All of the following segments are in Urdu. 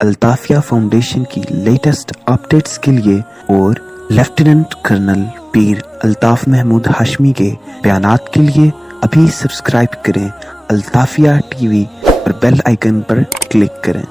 الطافیہ فاؤنڈیشن کی لیٹسٹ اپڈیٹس کے لیے اور لیفٹیننٹ کرنل پیر الطاف محمود ہاشمی کے بیانات کے لیے ابھی سبسکرائب کریں الطافیہ ٹی وی اور بیل آئیکن پر کلک کریں۔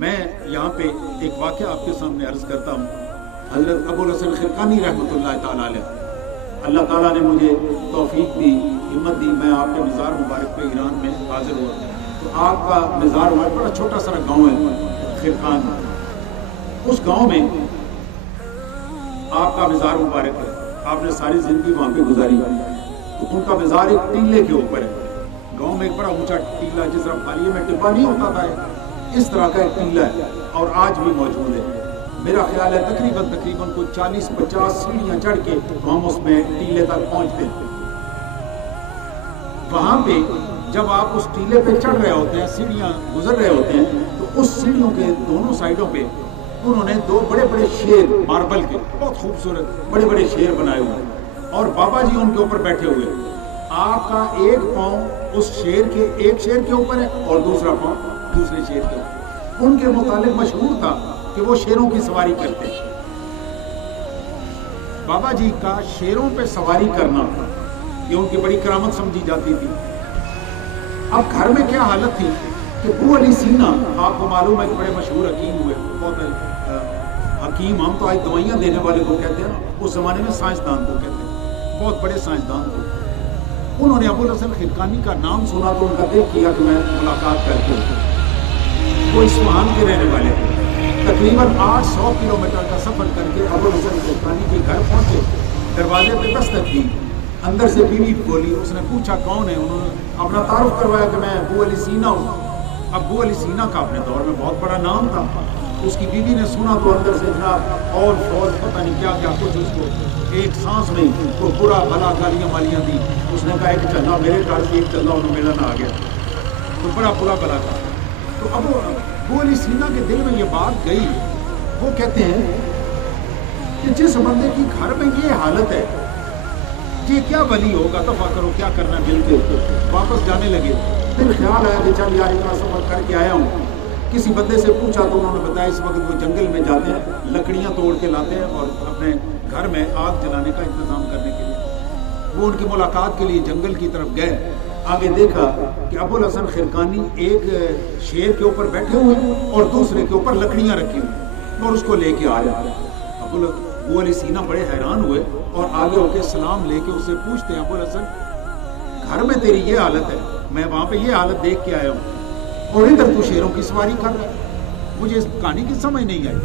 میں یہاں پہ ایک واقعہ آپ کے سامنے عرض کرتا ہوں۔ حضرت ابوالحسن خرقانی رحمۃ اللہ تعالیٰ علیہ، اللہ تعالیٰ نے مجھے توفیق دی، ہمت دی، میں آپ کے مزار مبارک پہ ایران میں حاضر ہوا۔ تو آپ کا مزار ہوا، بڑا چھوٹا سا گاؤں ہے خرقان، اس گاؤں میں آپ کا مزار مبارک ہے۔ آپ نے ساری زندگی وہاں پہ گزاری، تو ان کا مزار ایک ٹیلے کے اوپر ہے۔ گاؤں میں ایک بڑا اونچا ٹیلا، جس طرح پھالیے میں ٹبا نہیں ہوتا تھا، اس طرح کا ایک ٹیلا ہے اور آج بھی موجود ہے۔ میرا خیال ہے تقریباً کوئی 40-50 سیڑھیاں چڑھ کے ہم اس میں ٹیلے تک پہنچتے ہیں۔ وہاں پہ جب آپ اس ٹیلے پہ چڑھ رہے ہوتے ہیں، سیڑھیاں گزر رہے ہوتے ہیں، تو اس سیڑھیوں کے دونوں سائڈوں پہ انہوں نے دو بڑے بڑے شیر، ماربل کے بہت خوبصورت بڑے بڑے شیر بنائے ہوئے، اور بابا جی ان کے اوپر بیٹھے ہوئے۔ آپ کا ایک پاؤں اس شیر کے ایک شیر کے اوپر ہے اور دوسرا پاؤں دوسرے شیر کے اوپر۔ ان کے متعلق مشہور تھا کہ وہ شیروں کی سواری کرتے ہیں۔ بابا جی کا شیروں پہ سواری کرنا یہ ان کی بڑی کرامت سمجھی جاتی تھی۔ اب گھر میں کیا حالت تھی کہ ابو علی سینا، آپ کو معلوم ہے کہ بڑے مشہور حکیم ہوئے، بہت حکیم، ہم تو آج دوائیاں دینے والے کو کہتے ہیں، اس زمانے میں سائنسدان کو کہتے ہیں، بہت بڑے سائنسدان کو۔ انہوں نے ابوالحسن خرقانی کا نام سنا تو ان کا دل کیا کہ میں ملاقات کرتے ہوں۔ وہ اصفہان کے رہنے والے تھے، تقریباً 800 کلومیٹر کا سفر کر کے ابوالحسن خرقانی کے گھر پہنچے، دروازے پہ دستک دی، اندر سے بیوی بولی، اس نے پوچھا کون ہے، انہوں نے اپنا تعارف کروایا کہ میں ابو علی سینا ہوں۔ ابو علی سینا کا اپنے دور میں بہت بڑا نام تھا۔ اس کی بیوی نے سنا تو اندر سے جناب اور فوج پتہ نہیں کیا کیا کچھ، اس کو ایک سانس میں تو برا بھلا گالیاں والیاں دی۔ اس نے کہا ایک چلنا میرے گھر سے، ایک چلنا انہوں میرا نہ آ گیا، تو بڑا برا بھلا تھا۔ تو ابو علی سینا کے دل میں یہ بات گئی۔ وہ کہتے ہیں کہ جس بندے کی گھر میں یہ حالت ہے، یہ کیا ولی ہوگا، دفع کرو کیا کرنا، مل کے واپس جانے لگے۔ پھر خیال آیا کہ چل یار اتنا سفر کر کے آیا ہوں۔ کسی بندے سے پوچھا تو انہوں نے بتایا اس وقت وہ جنگل میں جاتے ہیں، لکڑیاں توڑ کے لاتے ہیں اور اپنے گھر میں آگ جلانے کا انتظام کرنے کے لیے۔ وہ ان کی ملاقات کے لیے جنگل کی طرف گئے۔ آگے دیکھا کہ ابوالحسن خرقانی ایک شیر کے اوپر بیٹھے ہوئے اور دوسرے کے اوپر لکڑیاں رکھی ہوئی اور اس کو لے کے آیا۔ ابو علی سینا بڑے حیران ہوئے اور آگے ہو کے سلام لے کے اس سے پوچھتے ہیں ابوالحسن گھر میں تیری یہ حالت ہے، میں وہاں پہ یہ حالت دیکھ کے آیا ہوں اور ادھر تو شیروں کی سواری کر رہا ہے، مجھے اس کہانی کی سمجھ نہیں آئی۔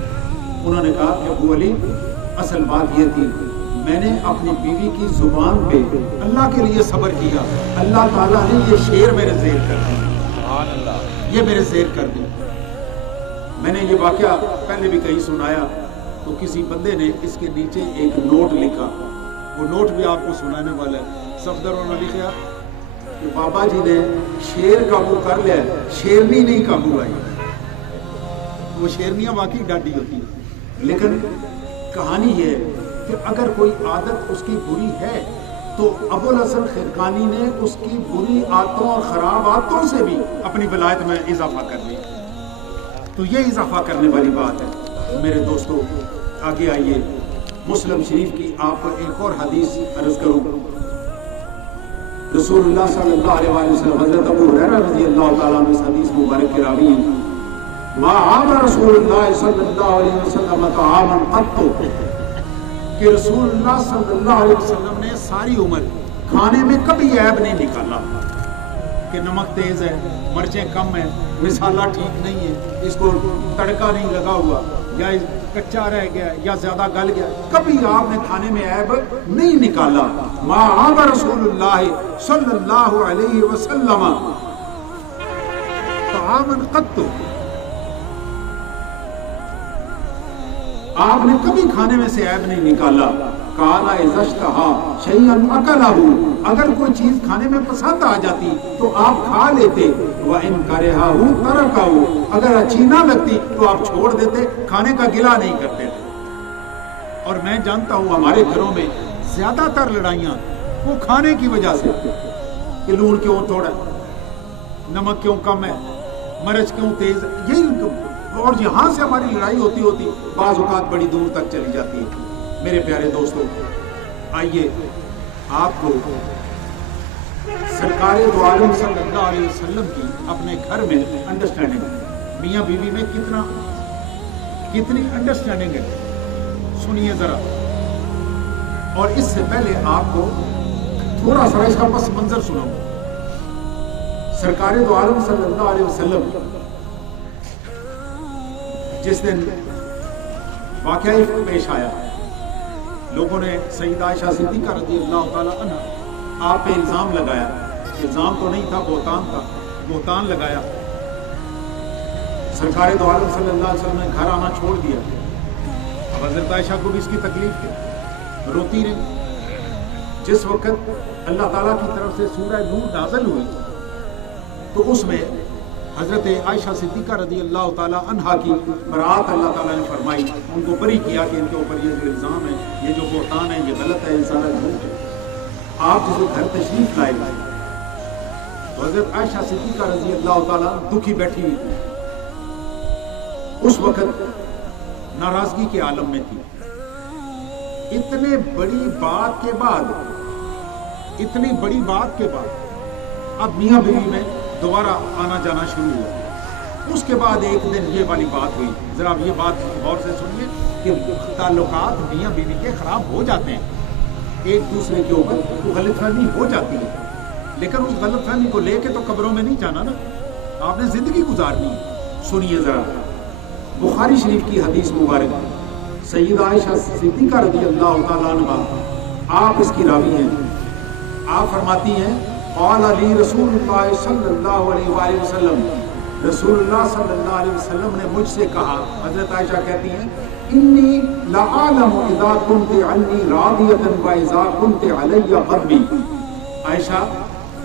انہوں نے کہا کہ ابو علی اصل بات یہ تھی، میں نے اپنی بیوی کی زبان پہ اللہ کے لیے صبر کیا، اللہ تعالیٰ نے یہ شیر میرے زیر کر دیا، یہ میرے زیر کر دیا۔ میں نے یہ واقعہ پہلے بھی کہیں سنایا، تو کسی بندے نے اس کے نیچے ایک نوٹ لکھا، وہ نوٹ بھی آپ کو سنانے والا ہے۔ صفدر نے لکھا کہ بابا جی نے شیر قابو کر لیا، شیرنی نہیں قابو آئی۔ وہ شیرنیاں واقعی ڈاڈی ہوتی ہیں، لیکن کہانی یہ ہے کہ اگر کوئی عادت اس کی بری ہے تو ابوالحسن خرقانی نے اس کی بری عادتوں اور خراب عادتوں سے بھی اپنی ولایت میں اضافہ کر لیا۔ تو یہ اضافہ کرنے والی بات ہے۔ میرے دوستو آگے آئیے، مسلم شریف کی آپ کو ایک اور حدیث عرض کروں۔ رسول اللہ صلی اللہ علیہ وسلم، حضرت ابو ہریرہ رضی اللہ تعالیٰ عنہ اس حدیث مبارک کے راوی ہیں، ما عاب رسول اللہ صلی اللہ علیہ وسلم طعاما قط، کہ رسول اللہ صلی اللہ علیہ وسلم نے ساری عمر کھانے میں کبھی عیب نہیں نکالا کہ نمک تیز ہے، مرچیں کم ہیں، مسالہ ٹھیک نہیں ہے، اس کو تڑکا نہیں لگا ہوا، یا کچا رہ گیا یا زیادہ گل گیا، کبھی آپ نے کھانے میں عیب نہیں نکالا۔ ما عاب رسول اللہ صلی اللہ علیہ وسلم طعاما قط، آپ نے کبھی کھانے میں سے عیب نہیں نکالا۔ قال اذا اشتہا شیئا اکلہ، اگر کوئی چیز کھانے میں پسند آ جاتی تو آپ کھا لیتے، وَإِن كَرِهَهُ تَرَكَهُ، اگر اچھی نہ لگتی تو آپ چھوڑ دیتے، کھانے کا گلہ نہیں کرتے تھے۔ اور میں جانتا ہوں ہمارے گھروں میں زیادہ تر لڑائیاں وہ کھانے کی وجہ سے، کہ لون کیوں تھوڑا، نمک کیوں کم ہے، مرض کیوں تیز, یہی, اور یہاں سے ہماری لڑائی ہوتی ہوتی بعض اوقات بڑی دور تک چلی جاتی ہے. میرے پیارے دوستوں, آئیے آپ کو سرکار دو عالم صلی اللہ علیہ وسلم کی اپنے گھر میں انڈرسٹینڈنگ, میاں بیوی میں کتنی انڈرسٹینڈنگ ہے, سنیے ذرا. اور اس سے پہلے آپ کو تھوڑا سا اس کا پس منظر سناؤں. سرکار دو عالم صلی اللہ علیہ وسلم جس دن واقعہ پیش آیا, لوگوں نے سیدہ عائشہ صدیقہ رضی اللہ تعالی عنہ آپ پہ الزام لگایا. الزام تو نہیں تھا, بہتان تھا, بہتان لگایا. سرکار دو عالم صلی اللہ علیہ وسلم نے گھر آنا چھوڑ دیا. اب حضرت عائشہ کو بھی اس کی تکلیف تھی, روتی رہی. جس وقت اللہ تعالیٰ کی طرف سے سورہ نور نازل ہوئی تو اس میں حضرت عائشہ صدیقہ رضی اللہ تعالیٰ عنہا کی برات اللہ تعالیٰ نے فرمائی, ان کو بری کیا کہ ان کے اوپر یہ جو الزام ہے, یہ جو بہتان ہے, یہ غلط ہے, یہ سارا جھوٹ ہے. آپ جسے گھر تشریف لائے تو حضرت عائشہ صدیقہ رضی اللہ تعالیٰ دکھی بیٹھی ہوئی تھی. اس وقت ناراضگی کے عالم میں تھی. اتنی بڑی بات کے بعد اب میاں بیوی میں دوبارہ آنا جانا شروع ہوا. اس کے بعد ایک دن یہ والی بات ہوئی. ذرا اب یہ بات غور سے سنیے کہ تعلقات میاں بیوی کے خراب ہو جاتے ہیں, ایک دوسرے کے اوپر غلط فہمی ہو جاتی ہے, لیکن اس غلط فہمی کو لے کے تو قبروں میں نہیں جانا نا, آپ نے زندگی گزارنی ہے. سنیے ذرا, بخاری شریف کی حدیث مبارک, سیدہ عائشہ صدیقہ رضی اللہ تعالیٰ عنہ, آپ اس کی راوی ہیں. آپ فرماتی ہیں قال علی رسول اللہ صلی اللہ علیہ وآلہ وسلم, رسول اللہ صلی اللہ علیہ وسلم نے مجھ سے کہا. حضرت عائشہ کہتی ہیں انی لعالم اذا كنت عنی راضیۃ واذا كنت علی غضبی. عائشہ,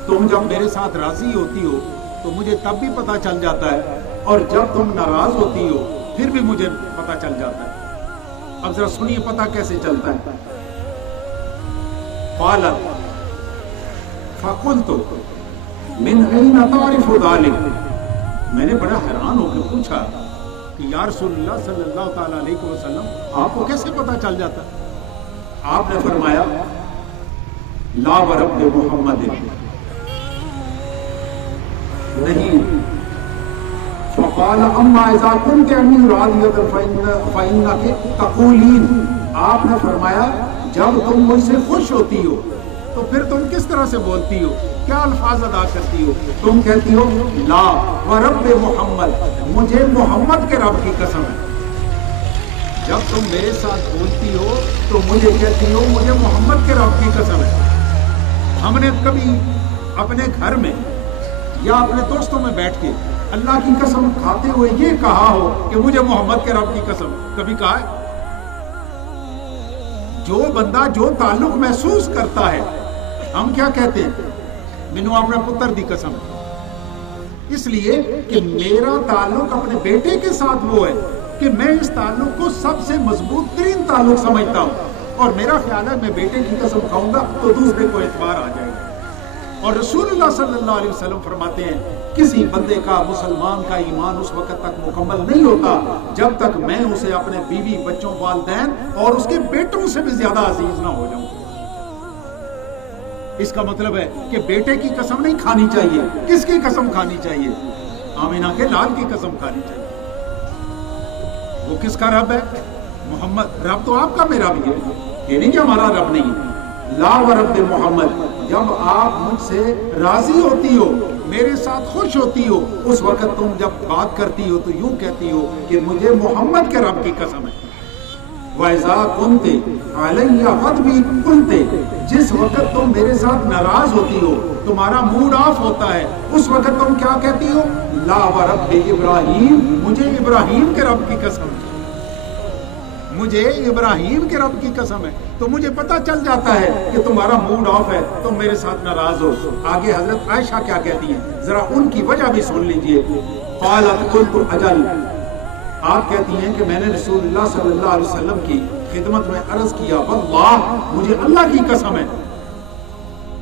تم جب میرے ساتھ راضی ہوتی ہو تو مجھے تب بھی پتہ چل جاتا ہے, اور جب تم ناراض ہوتی ہو پھر بھی مجھے پتہ چل جاتا ہے. اب ذرا سنیے پتہ کیسے چلتا ہے. قالت فقلت من أين تعرف ذلك, میں نے بڑا حیران ہو کے پوچھا کہ یا رسول اللہ صلی اللہ تعالیٰ علیہ وسلم آپ کو کیسے پتہ چل جاتا. آپ نے فرمایا لا ورب محمد, نہیں. فقال اما اذا كنت عني راضية فإنك تقولين, آپ نے فرمایا جب تم مجھ سے خوش ہوتی ہو تو پھر تم کس طرح سے بولتی ہو, کیا الفاظ ادا کرتی ہو. تم کہتی ہو لا ورب محمد, مجھے محمد کے رب کی قسم ہے. جب تم میرے ساتھ بولتی ہو تو مجھے کہتی ہو مجھے محمد کے رب کی قسم ہے. ہم نے کبھی اپنے گھر میں یا اپنے دوستوں میں بیٹھ کے اللہ کی قسم کھاتے ہوئے یہ کہا ہو کہ مجھے محمد کے رب کی قسم, کبھی کہا ہے؟ جو بندہ جو تعلق محسوس کرتا ہے, ہم کیا کہتے ہیں, مینوں اپنے پتر دی قسم, اس لیے کہ میرا تعلق اپنے بیٹے کے ساتھ وہ ہے کہ میں اس تعلق کو سب سے مضبوط ترین تعلق سمجھتا ہوں, اور میرا خیال ہے میں بیٹے کی قسم کھاؤں گا تو دوسرے کو اعتبار آ جائے گا. اور رسول اللہ صلی اللہ علیہ وسلم فرماتے ہیں کسی بندے کا, مسلمان کا ایمان اس وقت تک مکمل نہیں ہوتا جب تک میں اسے اپنے بیوی, بچوں, والدین اور اس کے بیٹوں سے بھی زیادہ عزیز نہ ہو جاؤں. اس کا مطلب ہے کہ بیٹے کی قسم نہیں کھانی چاہیے. کس کی قسم کھانی چاہیے؟ آمینہ کے لال کی قسم کھانی چاہیے. وہ کس کا رب ہے؟ محمد. رب تو آپ کا میرا بھی ہے, یہ نہیں کہ ہمارا رب نہیں ہے. لا ورب محمد, جب آپ مجھ سے راضی ہوتی ہو, میرے ساتھ خوش ہوتی ہو, اس وقت تم جب بات کرتی ہو تو یوں کہتی ہو کہ مجھے محمد کے رب کی قسم ہے. وَإِذَا كُنْتِ عَلَيَّ غَضْبِي كُنْتِ, جس وقت تم میرے ساتھ ناراض ہوتی ہو, تمہارا موڈ آف ہوتا ہے, اس وقت تم کیا کہتی ہو؟ لا ورب ابراہیم, مجھے ابراہیم کے رب کی قسم ہے, مجھے ابراہیم کے رب کی قسم ہے. تو مجھے پتہ چل جاتا ہے کہ تمہارا موڈ آف ہے, تم میرے ساتھ ناراض ہو. آگے حضرت عائشہ کیا کہتی ہیں, ذرا ان کی وجہ بھی سن لیجئے. قالت قلت اجل, آپ کہتی ہیں کہ میں نے رسول اللہ صلی اللہ علیہ وسلم کی خدمت میں عرض کیا, واللہ, مجھے اللہ کی قسم ہے,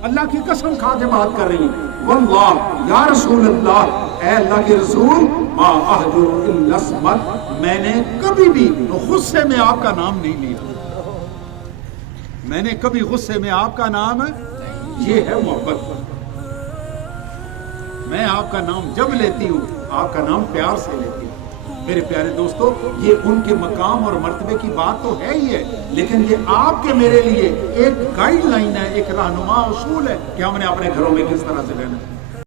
اللہ کی قسم کھا کے بات کر رہی ہیں, واللہ یا رسول اللہ اے اللہ کے رسول ما اہجر الا اسمک، میں نے کبھی بھی غصے میں آپ کا نام نہیں لیا، میں نے کبھی غصے میں آپ کا نام، یہ ہے محبت، میں آپ کا نام جب لیتی ہوں آپ کا نام پیار سے لیتی ہوں۔ میرے پیارے دوستو، یہ ان کے مقام اور مرتبے کی بات تو ہے ہی ہے، لیکن یہ آپ کے میرے لیے ایک گائیڈ لائن ہے، ایک رہنما اصول ہے کہ ہم نے اپنے گھروں میں کس طرح سے رہنا ہے۔